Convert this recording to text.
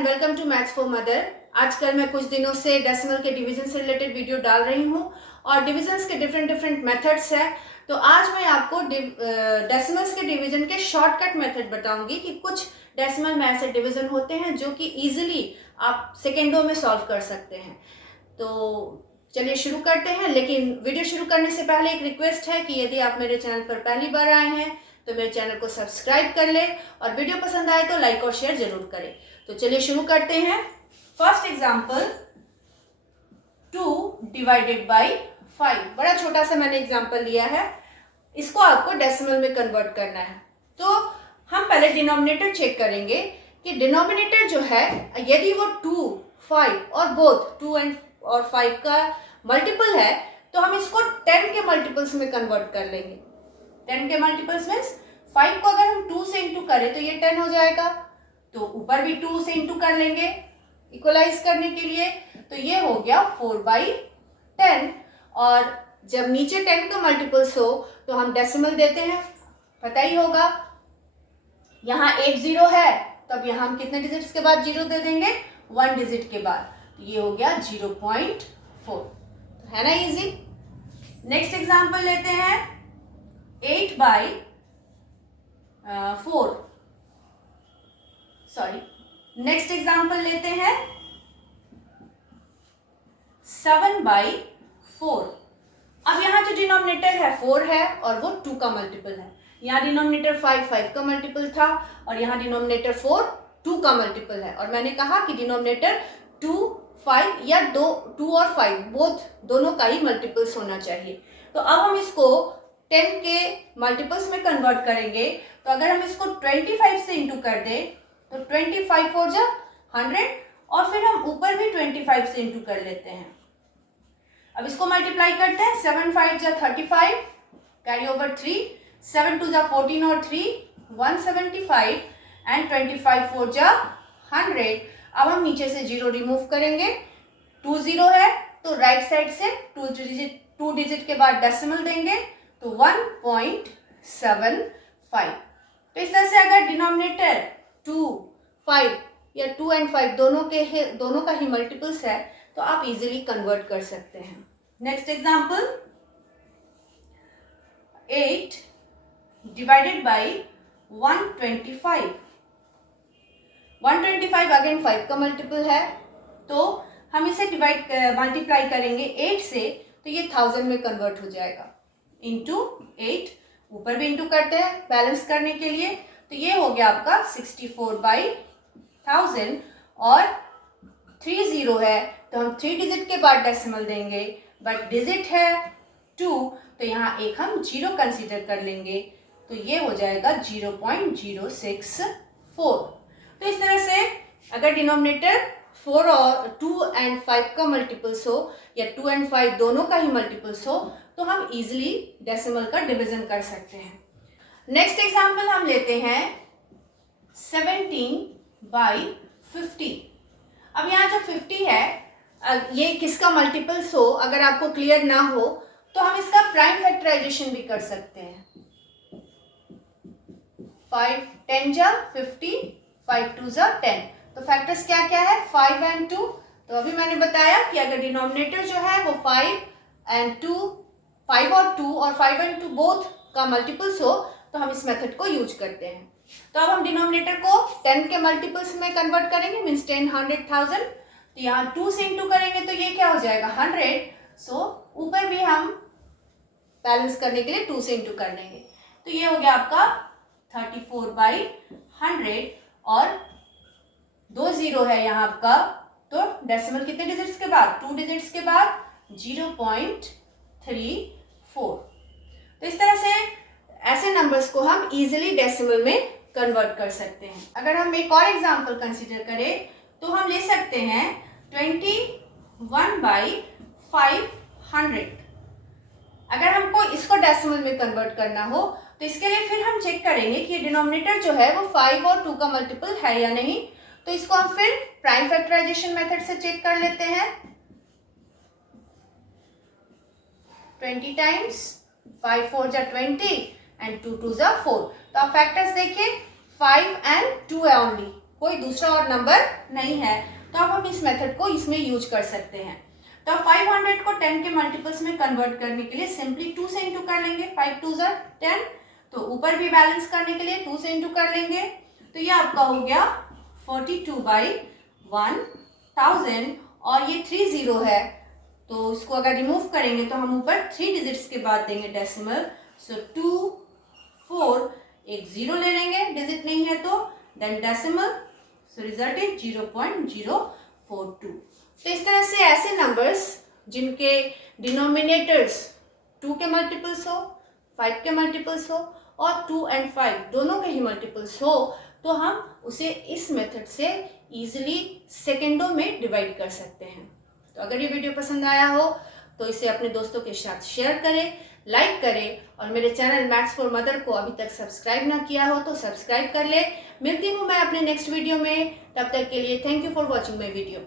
And welcome to maths for mother. आजकल मैं कुछ दिनों से डेसिमल के डिवीजन से रिलेटेड वीडियो डाल रही हूँ और डिविजन्स के डिफरेंट मेथड्स हैं। तो आज मैं आपको डेसिमल्स के डिवीजन के शॉर्टकट मेथड बताऊंगी कि कुछ डेसिमल में ऐसे डिवीजन होते हैं जो कि इजीली आप सेकेंडों में सॉल्व कर सकते हैं। तो चलिए शुरू करते हैं, लेकिन वीडियो शुरू करने से पहले एक रिक्वेस्ट है कि यदि आप मेरे चैनल पर पहली बार आए हैं तो मेरे चैनल को सब्सक्राइब कर ले और वीडियो पसंद आए तो लाइक और शेयर जरूर करें। तो चलिए शुरू करते हैं। First example 2 divided by 5। बड़ा छोटा सा मैंने एग्जांपल लिया है, इसको आपको डेसिमल में कन्वर्ट करना है। तो हम पहले डिनोमिनेटर चेक करेंगे कि डिनोमिनेटर जो है यदि वो 2, 5 और बोथ 2 और 5 का मल्टीपल है तो हम इसको 10 के मल्टीपल्स में कन्वर्ट कर लेंगे। 10 के मल्टीपल्स मीन्स 5 को अगर हम 2 से इंटू करें तो ये 10 हो जाएगा, तो ऊपर भी 2 से इंटू कर लेंगे इक्वलाइज करने के लिए, तो ये हो गया 4/10। और जब नीचे 10 का मल्टीपल्स हो तो हम डेसिमल देते हैं, पता ही होगा। यहाँ 8 0 है, तब यहाँ हम कितने डिजिट्स के बाद 0 दे देंगे? 1 डिजिट के बाद, तो ये हो गया 0.4। है ना इजी। नेक्स्ट एग्जांपल लेते हैं 8/4। नेक्स्ट एग्जांपल लेते हैं 7/4। अब यहाँ जो डिनोमिनेटर है 4 है और वो 2 का मल्टीपल है। यहाँ डिनोमिनेटर 5 का मल्टीपल था और यहाँ डिनोमिनेटर 4 2 का मल्टीपल है। और मैंने कहा कि डिनोमिनेटर 2, 5 या 2 और 5 बोथ दोनों का ही मल्टीपल्स होना चाहिए। तो अब हम इसको 10 के मल्टीपल्स में कन्वर्ट करेंगे। तो अगर हम इसको 25 से इंटू कर दें तो 25 4 जा 100 और फिर हम ऊपर भी 25 से इंटू कर लेते हैं। अब इसको मल्टीप्लाई करते हैं। 7 5 जा 35, कैरी ओवर 3, 7 2 जा 14 और 3 175 एंड 25 4 जा 100। अब हम नीचे से 0 रिमूव करेंगे। 2 0 है तो राइट साइड से 2 डिजिट के बाद डेसिमल देंगे तो 1.75। तो इस तरह से अगर डिनोमिनेटर 2, 5 या 2 एंड 5 दोनों का ही मल्टीपल्स है तो आप इजीली कन्वर्ट कर सकते हैं। Next example 8 divided by 125। 125 again 5 का मल्टीपल है, तो हम इसे मल्टीप्लाई करेंगे 8 से, तो ये 1000 में कन्वर्ट हो जाएगा। इंटू 8, ऊपर भी इंटू करते हैं बैलेंस करने के लिए, तो ये हो गया आपका 64/1000। और 3 0 है तो हम 3 डिजिट के बाद डेसिमल देंगे, बट डिजिट है 2 तो यहाँ एक हम 0 कंसीडर कर लेंगे, तो ये हो जाएगा 0.064। तो इस तरह से अगर डिनोमिनेटर 4 और 2 एंड 5 का मल्टीपल्स हो या 2 एंड 5 दोनों का ही मल्टीपल्स हो तो हम इजीली डेसिमल का डिवीजन कर सकते हैं। नेक्स्ट एग्जांपल हम लेते हैं 17/50। अब यहाँ जो 50 है ये किसका मल्टीपल्स हो अगर आपको क्लियर ना हो तो हम इसका प्राइम फैक्टराइजेशन भी कर सकते हैं। 5 10 जा 50, 5 2 जा 10। तो फैक्टर्स क्या क्या है? 5 एंड 2। तो अभी मैंने बताया कि अगर डिनोमिनेटर जो है वो 5 और 2 और 5 एंड 2 बोथ का मल्टीपल्स हो तो हम इस मेथड को यूज करते हैं। तो अब हम डिनोमिनेटर को 10 के मल्टीपल्स में कन्वर्ट करेंगे, मीन्स 10 100 1000। तो यहाँ 2 से इंटू करेंगे तो ये क्या हो जाएगा? 100। सो ऊपर भी हम बैलेंस करने के लिए 2 से इंटू कर लेंगे, तो ये हो गया आपका 34/100। और 2 0 है यहाँ आपका, तो डेसिमल कितने डिजिट्स के बाद? 2 डिजिट्स के बाद 0.34। तो इस तरह से ऐसे नंबर्स को हम इजीली डेसिमल में कन्वर्ट कर सकते हैं। अगर हम एक और एग्जांपल कंसीडर करें तो हम ले सकते हैं 21/500। अगर हमको इसको डेसिमल में कन्वर्ट करना हो तो इसके लिए फिर हम चेक करेंगे कि डिनोमिनेटर जो है वो 5 और 2 का मल्टीपल है या नहीं। तो इसको हम फिर प्राइम फैक्टराइजेशन मेथड से चेक कर लेते हैं। 20 टाइम्स 5 4 जा 20 एंड 2 2 जा 4। तो आप फैक्टर्स देखिए 5 एंड 2 है ओनली, कोई दूसरा और नंबर नहीं है, तो अब हम इस मेथड को इसमें यूज कर सकते हैं। तो 500 को 10 के मल्टीपल्स में कन्वर्ट करने के लिए सिंपली 2 से इंटू कर लेंगे। 5 2 ज़ा 10, तो ऊपर भी बैलेंस करने के लिए 2 से इंटू कर लेंगे, तो ये आपका हो गया 42/1000। और ये 30 है, तो इसको अगर रिमूव करेंगे तो हम ऊपर 3 डिजिट्स के बाद देंगे डेसिमल। सो 2 4 एक 0 ले लेंगे, डिजिट नहीं है तो, then decimal, so result is 0.042। तो इस तरह से ऐसे नंबर्स जिनके डिनोमिनेटर्स 2 के मल्टीपल्स हो, 5 के मल्टीपल्स हो और 2 और 5 दोनों के ही मल्टीपल्स हो, तो हम उसे इस मेथड से इजीली सेकेंडों में डिवाइड कर सकते हैं। तो अगर ये वीडियो पसंद आया हो तो इसे अपने दोस्तों के साथ शेयर करें, लाइक करें, और मेरे चैनल मैथ्स फॉर मदर को अभी तक सब्सक्राइब ना किया हो तो सब्सक्राइब कर ले। मिलती हूँ मैं अपने नेक्स्ट वीडियो में, तब तक के लिए thank you for watching my video.